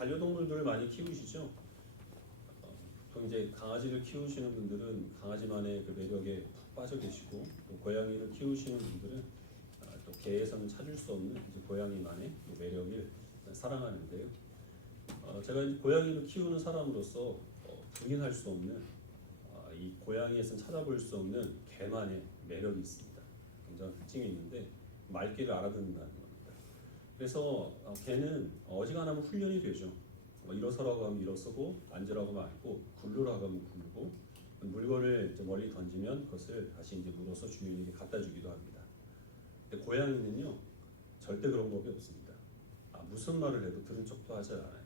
반려동물들을 많이 키우시죠? 보통 이제 강아지를 키우시는 분들은 강아지만의 그 매력에 푹 빠져 계시고, 또 고양이를 키우시는 분들은 또 개에서는 찾을 수 없는 이제 고양이만의 그 매력을 사랑하는데요. 제가 이제 고양이를 키우는 사람으로서 부인할 수 없는 이 고양이에서는 찾아볼 수 없는 개만의 매력이 있습니다. 굉장한 특징이 있는데 말귀를 알아듣는다는 겁니다. 그래서 개는 어지간하면 훈련이 되죠. 일어서라고 하면 일어서고, 앉으라고 하면 앉고, 굴르라고 하면 굴르고, 물건을 이제 멀리 던지면 그것을 다시 이제 물어서 주인에게 갖다 주기도 합니다. 근데 고양이는요, 절대 그런 법이 없습니다. 무슨 말을 해도 들은 척도 하지 않아요.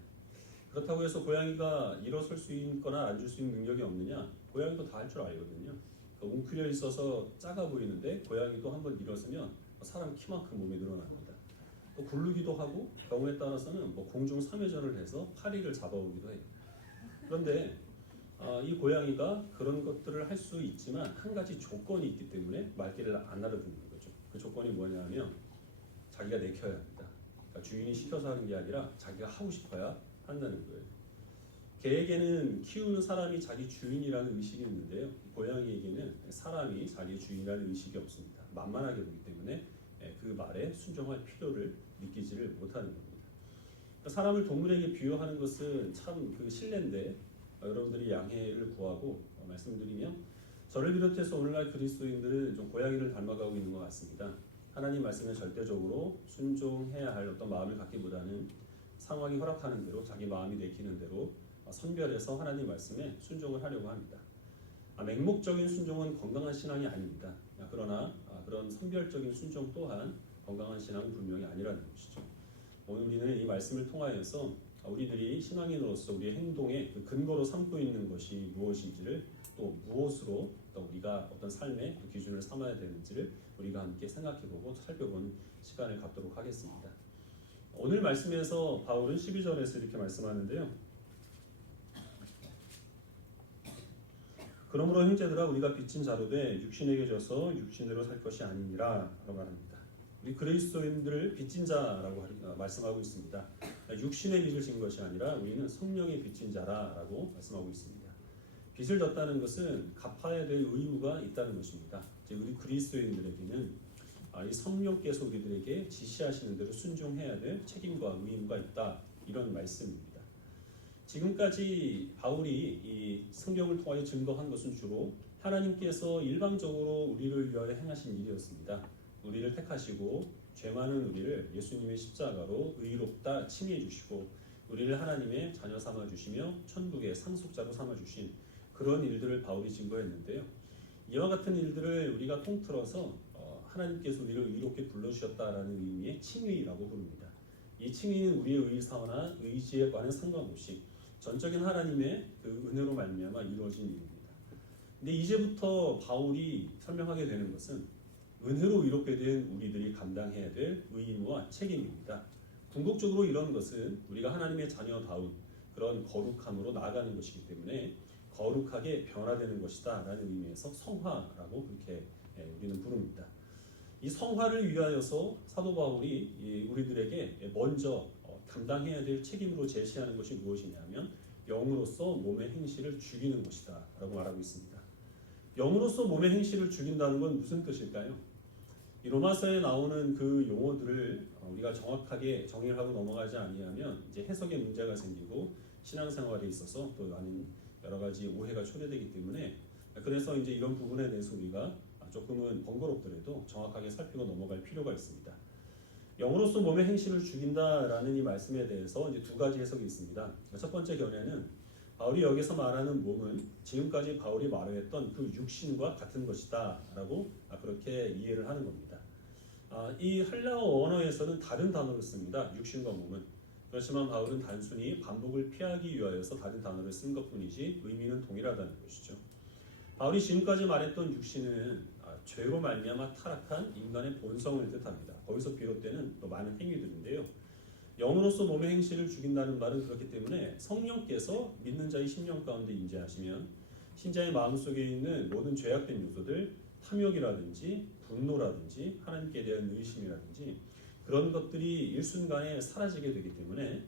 그렇다고 해서 고양이가 일어설 수 있거나 앉을 수 있는 능력이 없느냐? 고양이도 다 할 줄 알거든요. 웅크려 있어서 작아 보이는데 고양이도 한번 일어서면 사람 키만큼 몸이 늘어납니다. 또 굴르기도 하고, 경우에 따라서는 공중 3회전을 해서 파리를 잡아오기도 해요. 그런데 이 고양이가 그런 것들을 할 수 있지만 한 가지 조건이 있기 때문에 말귀를 안 알아듣는 거죠. 그 조건이 뭐냐면 자기가 내켜야 합니다. 그러니까 주인이 시켜서 하는 게 아니라 자기가 하고 싶어야 한다는 거예요. 개에게는 키우는 사람이 자기 주인이라는 의식이 있는데요. 고양이에게는 사람이 자기 주인이라는 의식이 없습니다. 만만하게 보기 때문에 그 말에 순종할 필요를 느끼지를 못하는 겁니다. 사람을 동물에게 비유하는 것은 참 그 신뢰인데 여러분들이 양해를 구하고 말씀드리면, 저를 비롯해서 오늘날 그리스도인들은 좀 고양이를 닮아가고 있는 것 같습니다. 하나님 말씀에 절대적으로 순종해야 할 어떤 마음을 갖기보다는 상황이 허락하는 대로, 자기 마음이 내키는 대로 선별해서 하나님 말씀에 순종을 하려고 합니다. 맹목적인 순종은 건강한 신앙이 아닙니다. 그러나 그런 선별적인 순종 또한 건강한 신앙은 분명히 아니라는 것이죠. 오늘 우리는 이 말씀을 통하여서 우리들이 신앙인으로서 우리의 행동의 그 근거로 삼고 있는 것이 무엇인지를, 또 무엇으로 또 우리가 어떤 삶의 기준을 삼아야 되는지를 우리가 함께 생각해보고 살펴보는 시간을 갖도록 하겠습니다. 오늘 말씀에서 바울은 12절에서 이렇게 말씀하는데요. 그러므로 형제들아, 우리가 빚진 자로 돼 육신에게 져서 육신으로 살 것이 아니니라 라고 말합니다. 우리 그리스도인들을 빚진 자라고 말씀하고 있습니다. 육신의 빚을 진 것이 아니라 우리는 성령의 빚진 자라고 말씀하고 있습니다. 빚을 졌다는 것은 갚아야 될 의무가 있다는 것입니다. 우리 그리스도인들에게는 이 성령께서 우리들에게 지시하시는 대로 순종해야 될 책임과 의무가 있다, 이런 말씀입니다. 지금까지 바울이 이 성경을 통하여 증거한 것은 주로 하나님께서 일방적으로 우리를 위하여 행하신 일이었습니다. 우리를 택하시고 죄 많은 우리를 예수님의 십자가로 의롭다 칭해 주시고 우리를 하나님의 자녀 삼아 주시며 천국의 상속자로 삼아 주신 그런 일들을 바울이 증거했는데요. 이와 같은 일들을 우리가 통틀어서 하나님께서 우리를 의롭게 불러주셨다라는 의미의 칭의라고 부릅니다. 이 칭의는 우리의 의사나 의지에 관한 상관없이 전적인 하나님의 그 은혜로 말미암아 이루어진 일입니다. 근데 이제부터 바울이 설명하게 되는 것은 은혜로 의롭게 된 우리들이 감당해야 될 의무와 책임입니다. 궁극적으로 이런 것은 우리가 하나님의 자녀다운 그런 거룩함으로 나아가는 것이기 때문에 거룩하게 변화되는 것이다 라는 의미에서 성화라고 그렇게 우리는 부릅니다. 이 성화를 위하여서 사도 바울이 우리들에게 먼저 감당해야 될 책임으로 제시하는 것이 무엇이냐면 영으로서 몸의 행실을 죽이는 것이다 라고 말하고 있습니다. 영으로서 몸의 행실을 죽인다는 건 무슨 뜻일까요? 이 로마서에 나오는 그 용어들을 우리가 정확하게 정의를 하고 넘어가지 아니하면 이제 해석에 문제가 생기고 신앙생활에 있어서 또 많은 여러 가지 오해가 초래되기 때문에, 그래서 이제 이런 부분에 대해서 우리가 조금은 번거롭더라도 정확하게 살피고 넘어갈 필요가 있습니다. 영으로서 몸의 행실을 죽인다라는 이 말씀에 대해서 이제 두 가지 해석이 있습니다. 첫 번째 견해는 바울이 여기서 말하는 몸은 지금까지 바울이 말했던 그 육신과 같은 것이다 라고 그렇게 이해를 하는 겁니다. 이 헬라어 언어에서는 다른 단어를 씁니다. 육신과 몸은. 그렇지만 바울은 단순히 반복을 피하기 위하여서 다른 단어를 쓴 것뿐이지 의미는 동일하다는 것이죠. 바울이 지금까지 말했던 육신은 죄로 말미암아 타락한 인간의 본성을 뜻합니다. 거기서 비롯되는 또 많은 행위들인데요. 영으로서 몸의 행실을 죽인다는 말은 그렇기 때문에 성령께서 믿는 자의 심령 가운데 임재하시면 신자의 마음속에 있는 모든 죄악된 요소들, 탐욕이라든지 분노라든지 하나님께 대한 의심이라든지 그런 것들이 일순간에 사라지게 되기 때문에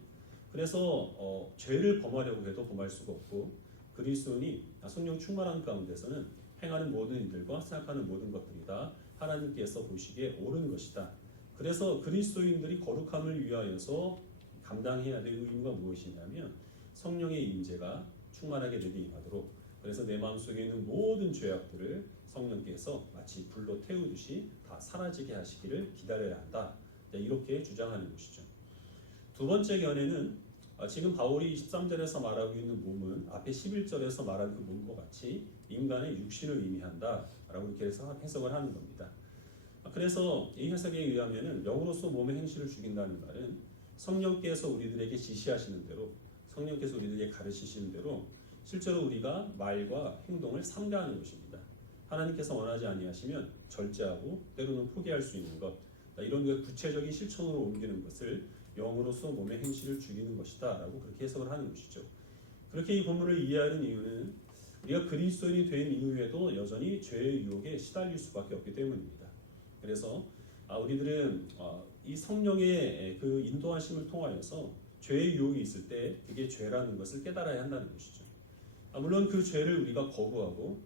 그래서 죄를 범하려고 해도 범할 수가 없고 그리스도인이 성령 충만한 가운데서는 행하는 모든 일들과 생각하는 모든 것들이 다 하나님께서 보시기에 옳은 것이다. 그래서 그리스도인들이 거룩함을 위하여서 감당해야 될 의무가 무엇이냐면 성령의 임재가 충만하게 되게 임하도록, 그래서 내 마음속에 있는 모든 죄악들을 성령께서 마치 불로 태우듯이 다 사라지게 하시기를 기다려야 한다. 이렇게 주장하는 것이죠. 두 번째 견해는 지금 바울이 23절에서 말하고 있는 몸은 앞에 11절에서 말한 그 몸과 같이 인간의 육신을 의미한다 라고 이렇게 해석을 하는 겁니다. 그래서 이 해석에 의하면 영으로서 몸의 행실을 죽인다는 말은 성령께서 우리들에게 지시하시는 대로, 성령께서 우리들에게 가르치시는 대로 실제로 우리가 말과 행동을 삼가하는 것입니다. 하나님께서 원하지 아니하시면 절제하고 때로는 포기할 수 있는 것, 이런 그 구체적인 실천으로 옮기는 것을 영으로서 몸의 행실을 죽이는 것이다 라고 그렇게 해석을 하는 것이죠. 그렇게 이 본문을 이해하는 이유는 우리가 그리스도인이 된 이후에도 여전히 죄의 유혹에 시달릴 수밖에 없기 때문입니다. 그래서 우리들은 이 성령의 그 인도하심을 통하여서 죄의 유혹이 있을 때 그게 죄라는 것을 깨달아야 한다는 것이죠. 물론 그 죄를 우리가 거부하고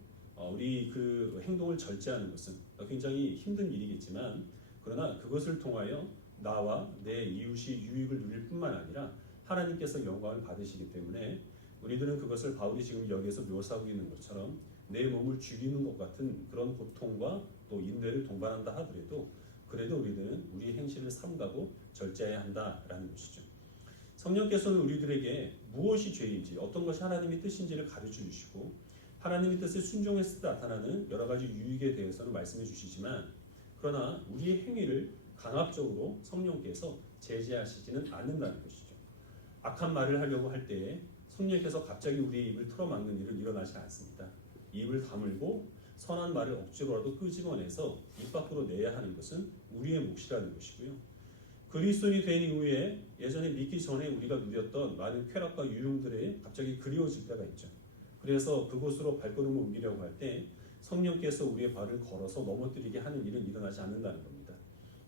우리 그 행동을 절제하는 것은 굉장히 힘든 일이겠지만, 그러나 그것을 통하여 나와 내 이웃이 유익을 누릴 뿐만 아니라 하나님께서 영광을 받으시기 때문에 우리들은 그것을 바울이 지금 여기에서 묘사하고 있는 것처럼 내 몸을 죽이는 것 같은 그런 고통과 또 인내를 동반한다 하더라도 그래도 우리들은 우리 행실을 삼가고 절제해야 한다라는 것이죠. 성령께서는 우리들에게 무엇이 죄인지, 어떤 것이 하나님의 뜻인지를 가르쳐 주시고 하나님의 뜻에 순종했을 때 나타나는 여러 가지 유익에 대해서는 말씀해 주시지만, 그러나 우리의 행위를 강압적으로 성령께서 제재하시지는 않는다는 것이죠. 악한 말을 하려고 할 때에 성령께서 갑자기 우리의 입을 틀어막는 일은 일어나지 않습니다. 입을 다물고 선한 말을 억지로라도 끄집어내서 입 밖으로 내야 하는 것은 우리의 몫이라는 것이고요. 그리스도인이 된 이후에 예전에 믿기 전에 우리가 누렸던 많은 쾌락과 유흥들에 갑자기 그리워질 때가 있죠. 그래서 그곳으로 발걸음을 옮기려고 할 때 성령께서 우리의 발을 걸어서 넘어뜨리게 하는 일은 일어나지 않는다는 겁니다.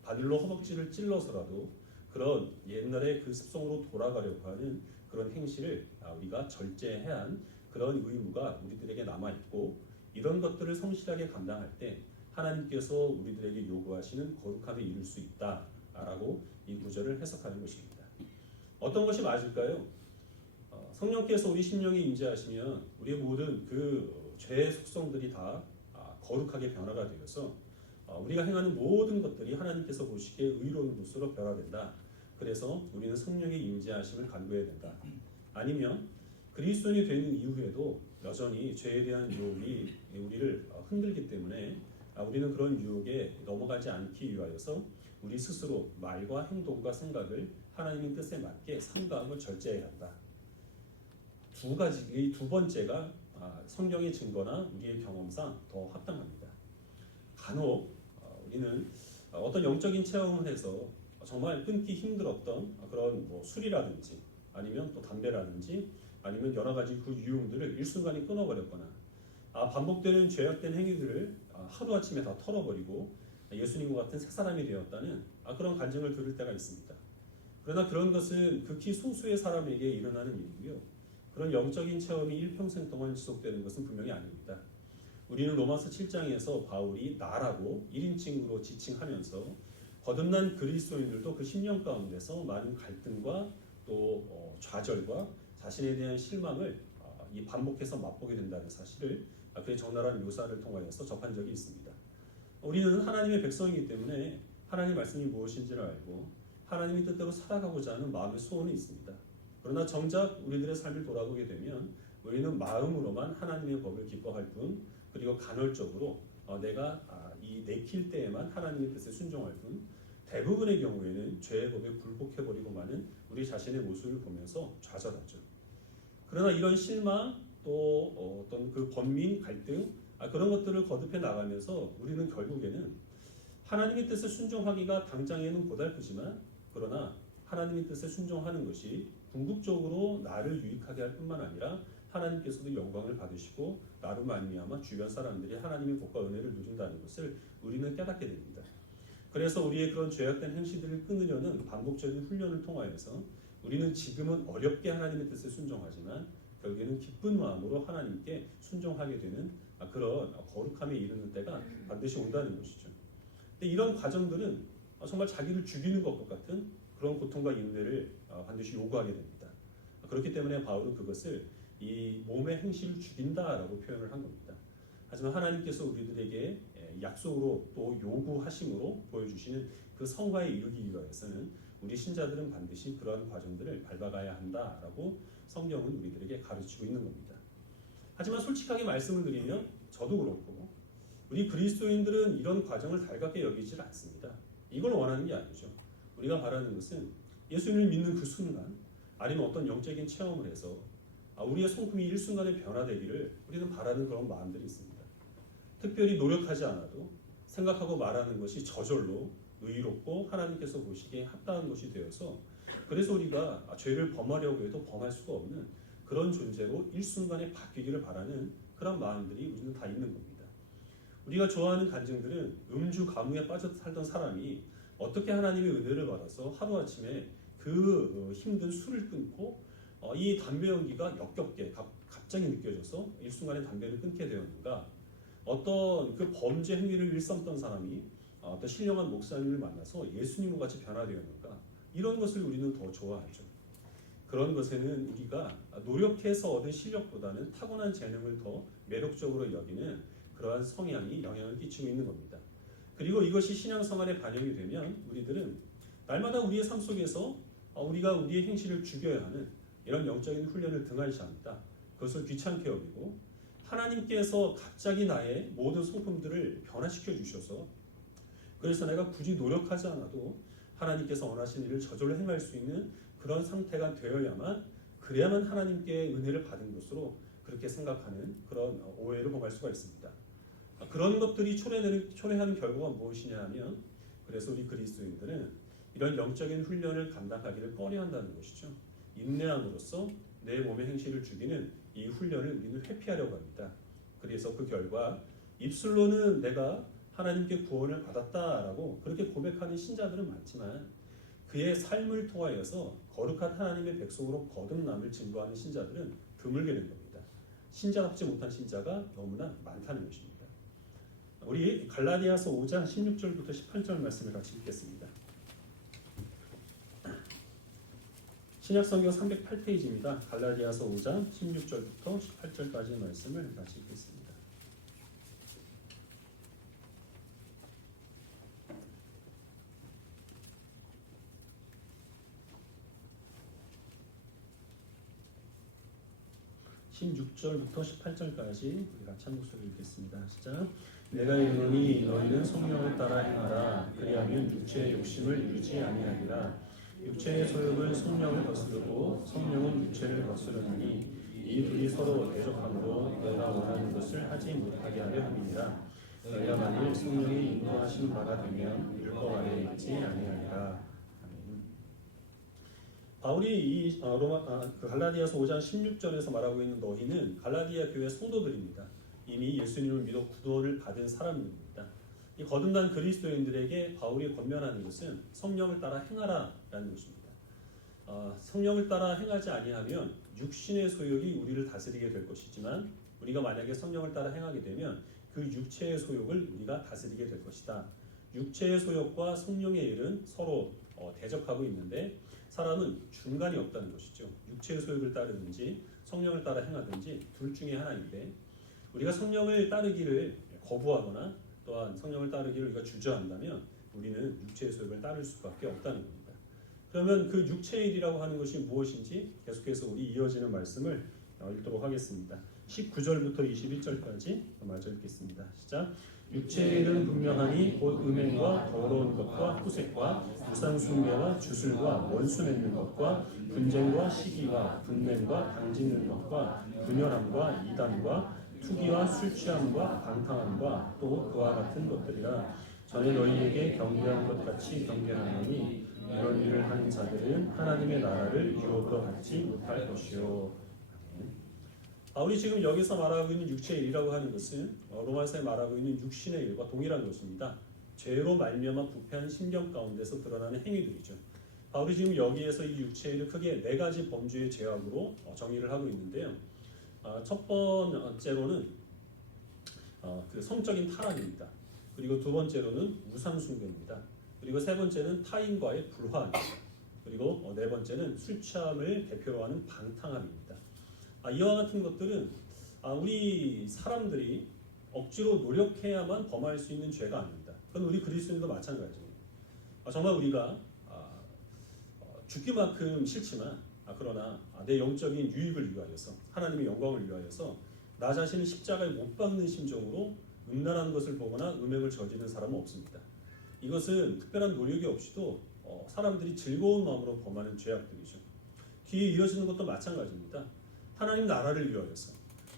바늘로 허벅지를 찔러서라도 그런 옛날의 그 습성으로 돌아가려고 하는 그런 행실을 우리가 절제해야 한 그런 의무가 우리들에게 남아있고, 이런 것들을 성실하게 감당할 때 하나님께서 우리들에게 요구하시는 거룩함에 이를 수 있다라고 이 구절을 해석하는 것입니다. 어떤 것이 맞을까요? 성령께서 우리 심령에 임재하시면 우리의 모든 그 죄의 속성들이 다 거룩하게 변화가 되어서 우리가 행하는 모든 것들이 하나님께서 보시기에 의로운 것으로 변화된다. 그래서 우리는 성령의 임재하심을 간구해야 된다. 아니면 그리스도인이 되는 이후에도 여전히 죄에 대한 유혹이 우리를 흔들기 때문에 우리는 그런 유혹에 넘어가지 않기 위하여서 우리 스스로 말과 행동과 생각을 하나님의 뜻에 맞게 삼가하고 절제해야 한다. 두 가지, 이 두 번째가 성경의 증거나 우리의 경험상 더 합당합니다. 간혹 우리는 어떤 영적인 체험을 해서 정말 끊기 힘들었던 그런 술이라든지 아니면 또 담배라든지 아니면 여러 가지 그 유흥들을 일순간에 끊어버렸거나 반복되는 죄악된 행위들을 하루아침에 다 털어버리고 예수님과 같은 새 사람이 되었다는 그런 간증을 들을 때가 있습니다. 그러나 그런 것은 극히 소수의 사람에게 일어나는 일이고요. 그런 영적인 체험이 일평생 동안 지속되는 것은 분명히 아닙니다. 우리는 로마서 7장에서 바울이 나라고 1인칭으로 지칭하면서 거듭난 그리스도인들도 그 심령 가운데서 많은 갈등과 또 좌절과 자신에 대한 실망을 반복해서 맛보게 된다는 사실을 그의 적나라한 묘사를 통하여서 접한 적이 있습니다. 우리는 하나님의 백성이기 때문에 하나님의 말씀이 무엇인지를 알고 하나님의 뜻대로 살아가고자 하는 마음의 소원이 있습니다. 그러나 정작 우리들의 삶을 돌아보게 되면 우리는 마음으로만 하나님의 법을 기뻐할 뿐, 그리고 간헐적으로 내가 내킬 때에만 하나님의 뜻에 순종할 뿐, 대부분의 경우에는 죄의 법에 굴복해버리고 마는 우리 자신의 모습을 보면서 좌절하죠. 그러나 이런 실망 또 어떤 그 번민, 갈등 그런 것들을 거듭해 나가면서 우리는 결국에는 하나님의 뜻에 순종하기가 당장에는 고달프지만, 그러나 하나님의 뜻에 순종하는 것이 궁극적으로 나를 유익하게 할 뿐만 아니라 하나님께서도 영광을 받으시고 나로 말미암아 주변 사람들이 하나님의 복과 은혜를 누린다는 것을 우리는 깨닫게 됩니다. 그래서 우리의 그런 죄악된 행실들을 끊으려는 반복적인 훈련을 통하여서 우리는 지금은 어렵게 하나님의 뜻에 순종하지만 결국에는 기쁜 마음으로 하나님께 순종하게 되는 그런 거룩함에 이르는 때가 반드시 온다는 것이죠. 근데 이런 과정들은 정말 자기를 죽이는 것과 같은 그런 고통과 인내를 반드시 요구하게 됩니다. 그렇기 때문에 바울은 그것을 이 몸의 행실을 죽인다라고 표현을 한 겁니다. 하지만 하나님께서 우리들에게 약속으로 또 요구하심으로 보여주시는 그 성과에 이르기 위해서는 우리 신자들은 반드시 그러한 과정들을 밟아가야 한다라고 성경은 우리들에게 가르치고 있는 겁니다. 하지만 솔직하게 말씀을 드리면 저도 그렇고 우리 그리스도인들은 이런 과정을 달갑게 여기질 않습니다. 이걸 원하는 게 아니죠. 우리가 바라는 것은 예수님을 믿는 그 순간 아니면 어떤 영적인 체험을 해서 우리의 성품이 일순간에 변화되기를 우리는 바라는 그런 마음들이 있습니다. 특별히 노력하지 않아도 생각하고 말하는 것이 저절로 의롭고 하나님께서 보시기에 합당한 것이 되어서 그래서 우리가 죄를 범하려고 해도 범할 수가 없는 그런 존재로 일순간에 바뀌기를 바라는 그런 마음들이 우리는 다 있는 겁니다. 우리가 좋아하는 간증들은 음주 가무에 빠져 살던 사람이 어떻게 하나님의 은혜를 받아서 하루아침에 그 힘든 술을 끊고 이 담배 연기가 역겹게 갑자기 느껴져서 일순간에 담배를 끊게 되었는가, 어떤 그 범죄 행위를 일삼던 사람이 어떤 신령한 목사님을 만나서 예수님과 같이 변화되었는가, 이런 것을 우리는 더 좋아하죠. 그런 것에는 우리가 노력해서 얻은 실력보다는 타고난 재능을 더 매력적으로 여기는 그러한 성향이 영향을 끼치고 있는 겁니다. 그리고 이것이 신앙성 안에 반영이 되면 우리들은 날마다 우리의 삶 속에서 우리가 우리의 행실을 죽여야 하는 이런 영적인 훈련을 등한시합니다. 그것을 귀찮게 여기고 하나님께서 갑자기 나의 모든 성품들을 변화시켜 주셔서 그래서 내가 굳이 노력하지 않아도 하나님께서 원하시는 일을 저절로 행할 수 있는 그런 상태가 되어야만, 그래야만 하나님께 은혜를 받은 것으로 그렇게 생각하는 그런 오해를 범할 수가 있습니다. 그런 것들이 초래하는 결과가 무엇이냐 하면, 그래서 우리 그리스도인들은 이런 영적인 훈련을 감당하기를 꺼려한다는 것이죠. 인내함으로써 내 몸의 행실을 죽이는 이 훈련을 우리는 회피하려고 합니다. 그래서 그 결과 입술로는 내가 하나님께 구원을 받았다라고 그렇게 고백하는 신자들은 많지만 그의 삶을 통하여서 거룩한 하나님의 백성으로 거듭남을 증거하는 신자들은 드물게 된 겁니다. 신자답지 못한 신자가 너무나 많다는 것입니다. 우리 갈라디아서 5장 16절부터 18절 말씀을 같이 읽겠습니다. 신약성경 308페이지입니다. 갈라디아서 5장 16절부터 18절까지의 말씀을 같이 읽겠습니다. (16절부터) (18절까지) 우리 같이 한 목소리 읽겠습니다. 시작. 내가 이르노니 너희는 성령을 따라 행하라. 그리하면 육체의 욕심을 이루지 아니하리라. 육체의 소욕은 성령을 거스르고 성령은 육체를 거스르니 이 둘이 서로 대적함으로 너희가 원하는 것을 하지 못하게 하려 함이니라. 너희가 만일 성령이 인도하신 바가 되면 율법 아래에 있지 아니하리라. 바울이 이 갈라디아서 5장 16절에서 말하고 있는 너희는 갈라디아 교회 성도들입니다. 이미 예수님을 믿어 구원을 받은 사람들입니다. 이 거듭난 그리스도인들에게 바울이 권면하는 것은 성령을 따라 행하라라는 것입니다. 성령을 따라 행하지 아니하면 육신의 소욕이 우리를 다스리게 될 것이지만 우리가 만약에 성령을 따라 행하게 되면 그 육체의 소욕을 우리가 다스리게 될 것이다. 육체의 소욕과 성령의 일은 서로 대적하고 있는데 사람은 중간이 없다는 것이죠. 육체의 소욕을 따르든지 성령을 따라 행하든지 둘 중에 하나인데 우리가 성령을 따르기를 거부하거나 또한 성령을 따르기를 우리가 주저한다면 우리는 육체의 소욕을 따를 수밖에 없다는 겁니다. 그러면 그 육체의 일이라고 하는 것이 무엇인지 계속해서 우리 이어지는 말씀을 읽도록 하겠습니다. 19절부터 21절까지 마저 읽겠습니다. 시작. 육체의 일은 분명하니 곧 음행과 더러운 것과 후색과 우상숭배와 주술과 원수 맺는 것과 분쟁과 시기와 분냄과 당짓는 것과 분열함과 이단과 투기와 술취함과 방탕함과 또 그와 같은 것들이라. 전에 너희에게 경계한 것 같이 경계하노니 이런 일을 하는 자들은 하나님의 나라를 유업으로 받지 못할 것이요. 바울이 지금 여기서 말하고 있는 육체의 일이라고 하는 것은 로마서에 말하고 있는 육신의 일과 동일한 것입니다. 죄로 말미암아 부패한 심령 가운데서 드러나는 행위들이죠. 바울이 지금 여기에서 이 육체를 크게 네 가지 범주의 죄악으로 정의를 하고 있는데요. 첫 번째로는 그 성적인 타락입니다. 그리고 두 번째로는 우상 숭배입니다. 그리고 세 번째는 타인과의 불화입니다. 그리고 네 번째는 술 취함을 대표로 하는 방탕함입니다. 이와 같은 것들은 우리 사람들이 억지로 노력해야만 범할 수 있는 죄가 아닙니다. 그건 우리 그리스도인도 마찬가지입니다. 정말 우리가 죽기만큼 싫지만 그러나 내 영적인 유익을 위하여서 하나님의 영광을 위하여서 나 자신을 십자가에 못 박는 심정으로 음란한 것을 보거나 음행을 저지르는 사람은 없습니다. 이것은 특별한 노력이 없이도 사람들이 즐거운 마음으로 범하는 죄악들이죠. 뒤에 이어지는 것도 마찬가지입니다. 하나님 나라를 위하여서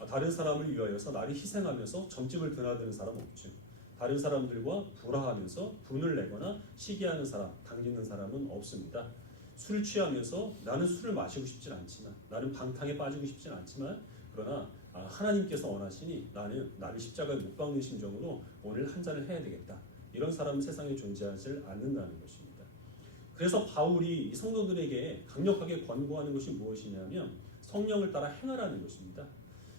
다른 사람을 위하여서 나를 희생하면서 점집을 드나드는 사람은 없죠. 다른 사람들과 불화하면서 분을 내거나 시기하는 사람, 당기는 사람은 없습니다. 술을 취하면서 나는 술을 마시고 싶진 않지만, 나는 방탕에 빠지고 싶진 않지만, 그러나 하나님께서 원하시니 나는 나를 십자가에 못 박는 심정으로 오늘 한 잔을 해야 되겠다. 이런 사람은 세상에 존재하지 않는다는 것입니다. 그래서 바울이 이 성도들에게 강력하게 권고하는 것이 무엇이냐면 성령을 따라 행하라는 것입니다.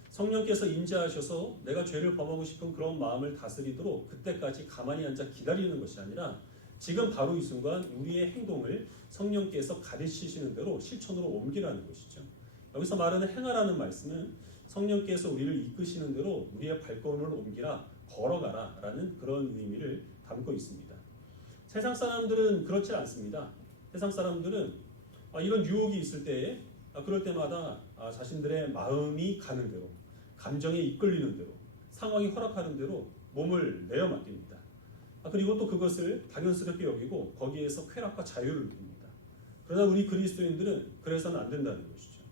성령께서 임재하셔서 내가 죄를 범하고 싶은 그런 마음을 다스리도록 그때까지 가만히 앉아 기다리는 것이 아니라 지금 바로 이 순간 우리의 행동을 성령께서 가르치시는 대로 실천으로 옮기라는 것이죠. 여기서 말하는 행하라는 말씀은 성령께서 우리를 이끄시는 대로 우리의 발걸음을 옮기라, 걸어가라 라는 그런 의미를 담고 있습니다. 세상 사람들은 그렇지 않습니다. 세상 사람들은 이런 유혹이 있을 때에 그럴 때마다 자신들의 마음이 가는 대로, 감정에 이끌리는 대로, 상황이 허락하는 대로 몸을 내어 맡깁니다. 그리고 또 그것을 당연스럽게 여기고 거기에서 쾌락과 자유를 느낍니다. 그러나 우리 그리스도인들은 그래서는 안 된다는 것이죠.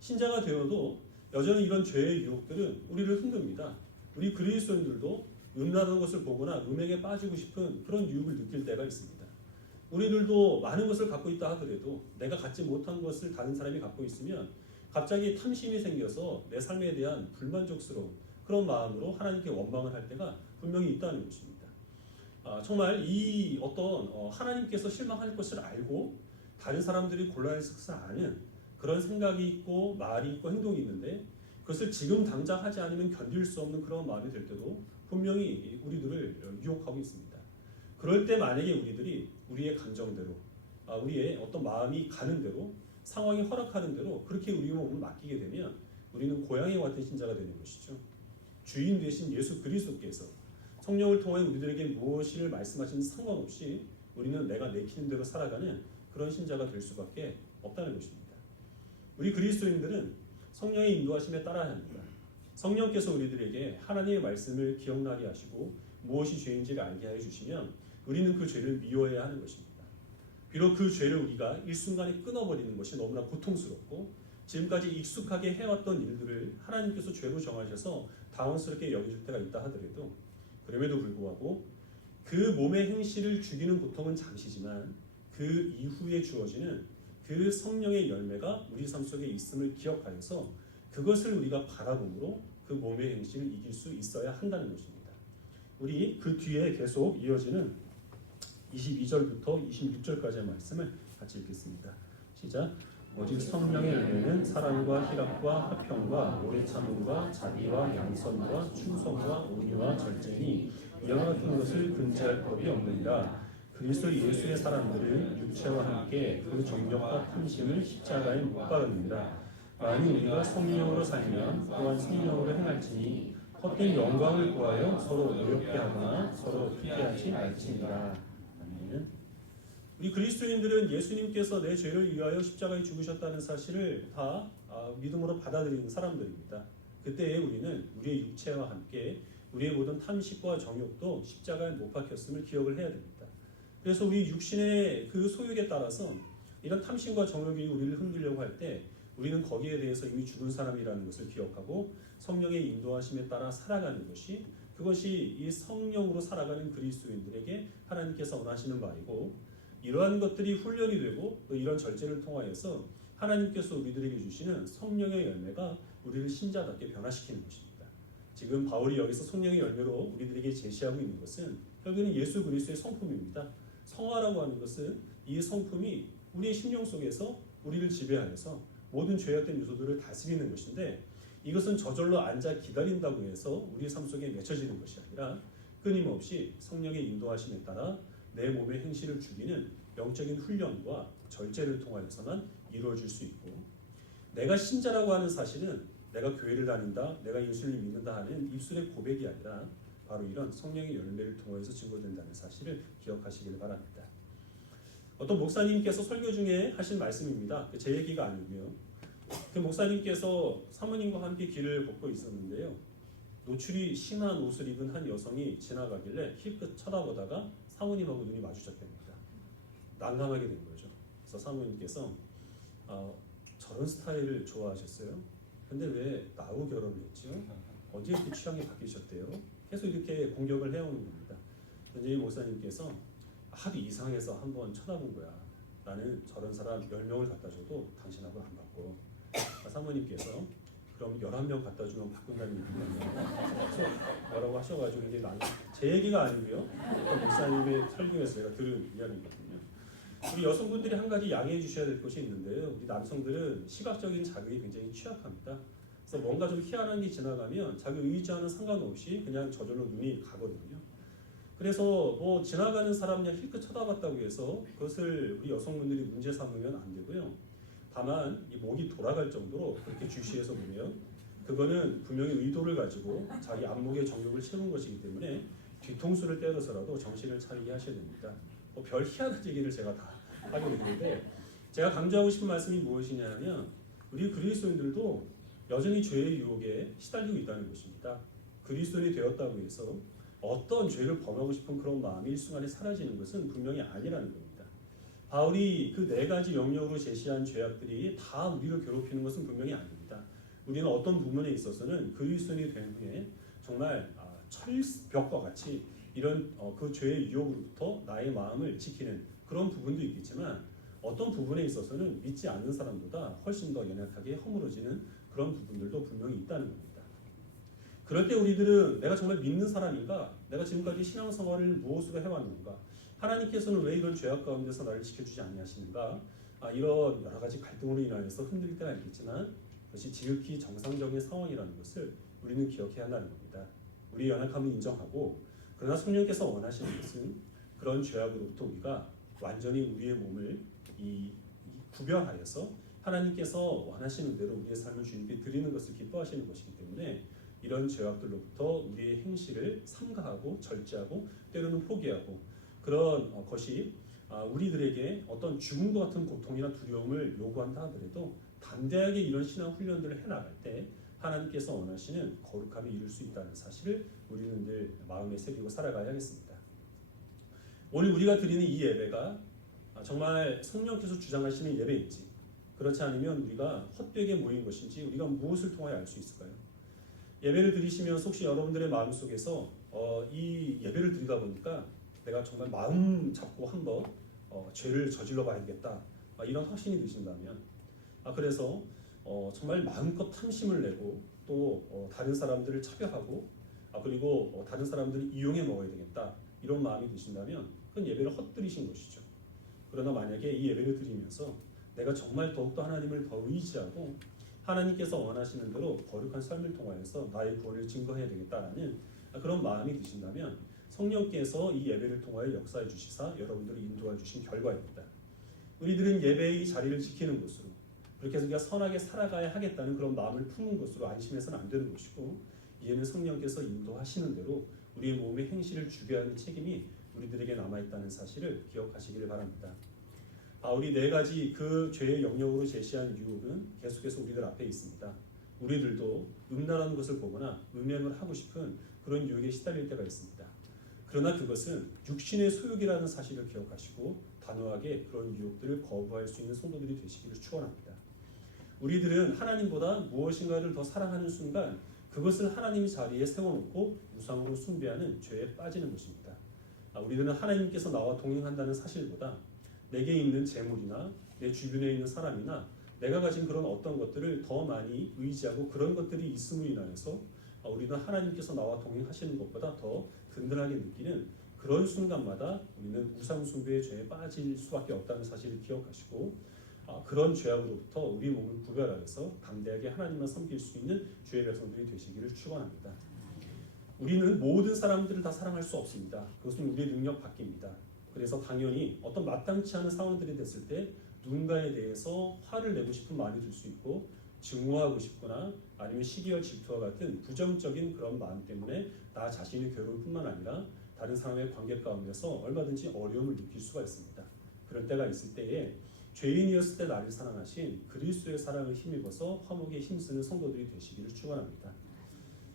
신자가 되어도 여전히 이런 죄의 유혹들은 우리를 흔듭니다. 우리 그리스도인들도 음란한 것을 보거나 음행에 빠지고 싶은 그런 유혹을 느낄 때가 있습니다. 우리들도 많은 것을 갖고 있다 하더라도 내가 갖지 못한 것을 다른 사람이 갖고 있으면 갑자기 탐심이 생겨서 내 삶에 대한 불만족스러운 그런 마음으로 하나님께 원망을 할 때가 분명히 있다는 것입니다. 정말 이 어떤 하나님께서 실망할 것을 알고 다른 사람들이 곤란했을 것을 아는 그런 생각이 있고 말이 있고 행동이 있는데 그것을 지금 당장 하지 않으면 견딜 수 없는 그런 마음이 될 때도 분명히 우리들을 유혹하고 있습니다. 그럴 때 만약에 우리들이 우리의 감정대로 우리의 어떤 마음이 가는 대로 상황이 허락하는 대로 그렇게 우리 몸을 맡기게 되면 우리는 고양이와 같은 신자가 되는 것이죠. 주인 되신 예수 그리스도께서 성령을 통해 우리들에게 무엇을 말씀하시는 상관없이 우리는 내가 내키는 대로 살아가는 그런 신자가 될 수밖에 없다는 것입니다. 우리 그리스도인들은 성령의 인도하심에 따라야 합니다. 성령께서 우리들에게 하나님의 말씀을 기억나게 하시고 무엇이 죄인지를 알게 해주시면 우리는 그 죄를 미워해야 하는 것입니다. 비록 그 죄를 우리가 일순간에 끊어버리는 것이 너무나 고통스럽고 지금까지 익숙하게 해왔던 일들을 하나님께서 죄로 정하셔서 당황스럽게 여겨질 때가 있다 하더라도 그럼에도 불구하고 그 몸의 행실을 죽이는 고통은 잠시지만 그 이후에 주어지는 그 성령의 열매가 우리 삶 속에 있음을 기억하여서 그것을 우리가 바라봄으로 그 몸의 행실을 이길 수 있어야 한다는 것입니다. 우리 그 뒤에 계속 이어지는 22절부터 26절까지의 말씀을 같이 읽겠습니다. 시작. 오직 성령의 열매는 사랑과 희락과 화평과 오래 참음과 자비와 양선과 충성과 온유와 절제니 이와 같은 것을 금지할 법이 없느니라. 그리스도 예수의 사람들은 육체와 함께 그 정욕과 탐심을 십자가에 못 박으느니라. 만일 우리가 성령으로 살면 또한 성령으로 행할지니 헛된 영광을 구하여 서로 노엽게 하거나 서로 피하지 말지니라. 우리 그리스도인들은 예수님께서 내 죄를 위하여 십자가에 죽으셨다는 사실을 다 믿음으로 받아들이는 사람들입니다. 그때에 우리는 우리의 육체와 함께 우리의 모든 탐식과 정욕도 십자가에 못 박혔음을 기억을 해야 됩니다. 그래서 우리 육신의 그 소욕에 따라서 이런 탐심과 정욕이 우리를 흔들려고 할 때 우리는 거기에 대해서 이미 죽은 사람이라는 것을 기억하고 성령의 인도하심에 따라 살아가는 것이 그것이 이 성령으로 살아가는 그리스도인들에게 하나님께서 원하시는 바이고 이러한 것들이 훈련이 되고 또 이런 절제를 통하여서 하나님께서 우리들에게 주시는 성령의 열매가 우리를 신자답게 변화시키는 것입니다. 지금 바울이 여기서 성령의 열매로 우리들에게 제시하고 있는 것은 결국에는 예수 그리스도의 성품입니다. 성화라고 하는 것은 이 성품이 우리의 심령 속에서 우리를 지배하여서 모든 죄악된 요소들을 다스리는 것인데 이것은 저절로 앉아 기다린다고 해서 우리의 삶 속에 맺혀지는 것이 아니라 끊임없이 성령의 인도하심에 따라 내 몸의 행실을 죽이는 영적인 훈련과 절제를 통하여서만 이루어질 수 있고 내가 신자라고 하는 사실은 내가 교회를 다닌다, 내가 예수를 믿는다 하는 입술의 고백이 아니라 바로 이런 성령의 열매를 통해서 증거된다는 사실을 기억하시길 바랍니다. 어떤 목사님께서 설교 중에 하신 말씀입니다. 제 얘기가 아니고요. 그 목사님께서 사모님과 함께 길을 걷고 있었는데요. 노출이 심한 옷을 입은 한 여성이 지나가길래 힐끗 쳐다보다가 사모님하고 눈이 마주쳤답니다. 난감하게 된 거죠. 그래서 사모님께서 저런 스타일을 좋아하셨어요? 근데 왜 나하고 결혼을 했죠? 어디 이렇게 취향이 바뀌셨대요? 계속 이렇게 공격을 해오는 겁니다. 그런데 이 목사님께서 하도 이상해서 한번 쳐다본 거야. 나는 저런 사람 10명을 갖다 줘도 당신하고 안 바꿔. 사모님께서 그럼 11명 갖다 주면 바꾼다는 얘기냐. 그래서 뭐라고 하셔가지고 이제 제 얘기가 아니고요. 목사님의 설교에서 제가 들은 이야기거든요. 우리 여성분들이 한 가지 양해해 주셔야 될 것이 있는데요. 우리 남성들은 시각적인 자극이 굉장히 취약합니다. 그래서 뭔가 좀 희한한 게 지나가면 자기 의지와는 상관없이 그냥 저절로 눈이 가거든요. 그래서 뭐 지나가는 사람 그냥 힐끗 쳐다봤다고 해서 그것을 우리 여성분들이 문제 삼으면 안 되고요. 다만 이 목이 돌아갈 정도로 그렇게 주시해서 보면 그거는 분명히 의도를 가지고 자기 안목의 정욕을 채운 것이기 때문에 뒤통수를 때려서라도 정신을 차리게 하셔야 됩니다. 별 희한한 얘기를 제가 다 하게 되는데 제가 강조하고 싶은 말씀이 무엇이냐면 우리 그리스도인들도 여전히 죄의 유혹에 시달리고 있다는 것입니다. 그리스도인이 되었다고 해서 어떤 죄를 범하고 싶은 그런 마음이 일순간에 사라지는 것은 분명히 아니라는 겁니다. 바울이 그 4가지 영역으로 제시한 죄악들이 다 우리를 괴롭히는 것은 분명히 아닙니다. 우리는 어떤 부분에 있어서는 그리스도인이 된 후에 정말 철벽과 같이 이런 그 죄의 유혹으로부터 나의 마음을 지키는 그런 부분도 있겠지만 어떤 부분에 있어서는 믿지 않는 사람보다 훨씬 더 연약하게 허물어지는 그런 부분들도 분명히 있다는 겁니다. 그럴 때 우리들은 내가 정말 믿는 사람인가? 내가 지금까지 신앙생활을 무엇으로 해왔는가? 하나님께서는 왜 이런 죄악 가운데서 나를 지켜주지 아니하시는가? 이런 여러 가지 갈등으로 인하여서 흔들릴 때가 있겠지만 그것이 지극히 정상적인 상황이라는 것을 우리는 기억해야 한다는 겁니다. 우리의 연약함을 인정하고 그러나 성령께서 원하시는 것은 그런 죄악으로부터 우리가 완전히 우리의 몸을 구별하여서 하나님께서 원하시는 대로 우리의 삶을 주님께 드리는 것을 기뻐하시는 것이기 때문에 이런 죄악들로부터 우리의 행실을 삼가하고 절제하고 때로는 포기하고 그런 것이 우리들에게 어떤 죽음과 같은 고통이나 두려움을 요구한다 하더라도 담대하게 이런 신앙 훈련들을 해나갈 때 하나님께서 원하시는 거룩함에 이룰 수 있다는 사실을 우리는 늘 마음에 새기고 살아가야 하겠습니다. 오늘 우리가 드리는 이 예배가 정말 성령께서 주장하시는 예배인지 그렇지 않으면 우리가 헛되게 모인 것인지 우리가 무엇을 통하여 알 수 있을까요? 예배를 드리시면서 혹시 여러분들의 마음속에서 이 예배를 드리다 보니까 내가 정말 마음 잡고 한번 죄를 저질러 봐야겠다 이런 확신이 드신다면 그래서 정말 마음껏 탐심을 내고 또 다른 사람들을 차별하고 그리고 다른 사람들을 이용해 먹어야 되겠다 이런 마음이 드신다면 그건 예배를 헛들이신 것이죠. 그러나 만약에 이 예배를 드리면서 내가 정말 더욱더 하나님을 더 의지하고 하나님께서 원하시는 대로 거룩한 삶을 통하여서 나의 구원을 증거해야 되겠다라는 그런 마음이 드신다면 성령께서 이 예배를 통하여 역사해 주시사 여러분들을 인도해 주신 결과입니다. 우리들은 예배의 자리를 지키는 것으로 그렇게 해서 우리가 선하게 살아가야 하겠다는 그런 마음을 품은 것으로 안심해서는 안 되는 것이고 이에는 성령께서 인도하시는 대로 우리의 몸의 행실을 주게하는 책임이 우리들에게 남아있다는 사실을 기억하시기를 바랍니다. 바울이 4가지 그 죄의 영역으로 제시한 유혹은 계속해서 우리들 앞에 있습니다. 우리들도 음란한 것을 보거나 음행을 하고 싶은 그런 유혹에 시달릴 때가 있습니다. 그러나 그것은 육신의 소욕이라는 사실을 기억하시고 단호하게 그런 유혹들을 거부할 수 있는 성도들이 되시기를 축원합니다. 우리들은 하나님보다 무엇인가를 더 사랑하는 순간 그것을 하나님의 자리에 세워놓고 우상으로 숭배하는 죄에 빠지는 것입니다. 우리들은 하나님께서 나와 동행한다는 사실보다 내게 있는 재물이나 내 주변에 있는 사람이나 내가 가진 그런 어떤 것들을 더 많이 의지하고 그런 것들이 있음으로 인하여서 우리는 하나님께서 나와 동행하시는 것보다 더 든든하게 느끼는 그런 순간마다 우리는 우상 숭배의 죄에 빠질 수밖에 없다는 사실을 기억하시고 그런 죄악으로부터 우리 몸을 구별하여서 담대하게 하나님만 섬길 수 있는 주의 백성들이 되시기를 축원합니다. 우리는 모든 사람들을 다 사랑할 수 없습니다. 그것은 우리의 능력 밖입니다. 그래서 당연히 어떤 마땅치 않은 상황들이 됐을 때 누군가에 대해서 화를 내고 싶은 마음이 들 수 있고 증오하고 싶거나 아니면 시기와 질투와 같은 부정적인 그런 마음 때문에 나 자신의 괴로울 뿐만 아니라 다른 사람의 관계 가운데서 얼마든지 어려움을 느낄 수가 있습니다. 그럴 때가 있을 때에 죄인이었을 때 나를 사랑하신 그리스도의 사랑을 힘입어서 화목에 힘쓰는 성도들이 되시기를 축원합니다.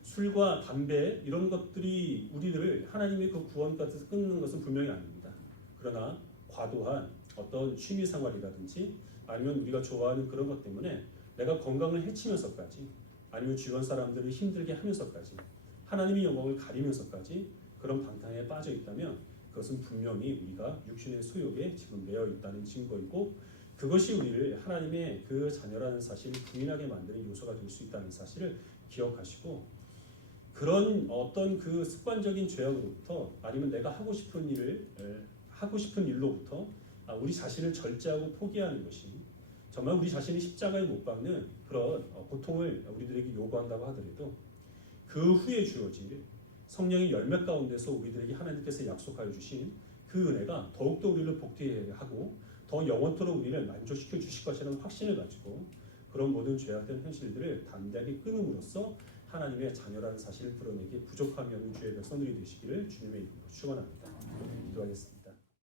술과 담배 이런 것들이 우리를 하나님의 그 구원 곁에서 끊는 것은 분명히 아닙니다. 그러나 과도한 어떤 취미 생활이라든지 아니면 우리가 좋아하는 그런 것 때문에 내가 건강을 해치면서까지 아니면 주변 사람들을 힘들게 하면서까지 하나님의 영광을 가리면서까지 그런 방탕에 빠져 있다면 그것은 분명히 우리가 육신의 소욕에 지금 매여 있다는 증거이고 그것이 우리를 하나님의 그 자녀라는 사실을 부인하게 만드는 요소가 될 수 있다는 사실을 기억하시고 그런 어떤 그 습관적인 죄악으로부터 아니면 내가 하고 싶은 일로부터 우리 자신을 절제하고 포기하는 것이 정말 우리 자신이 십자가에 못 박는 그런 고통을 우리들에게 요구한다고 하더라도 그 후에 주어질 성령의 열매 가운데서 우리들에게 하나님께서 약속하여 주신 그 은혜가 더욱더 우리를 복되게 하고 더 영원토록 우리를 만족시켜 주실 것이라는 확신을 가지고 그런 모든 죄악된 현실들을 담대하게 끊음으로써 하나님의 자녀라는 사실을 드러내기 부족함이 없는 주의 백성들이 되시기를 주님의 이름으로 축원합니다. 기도하겠습니다.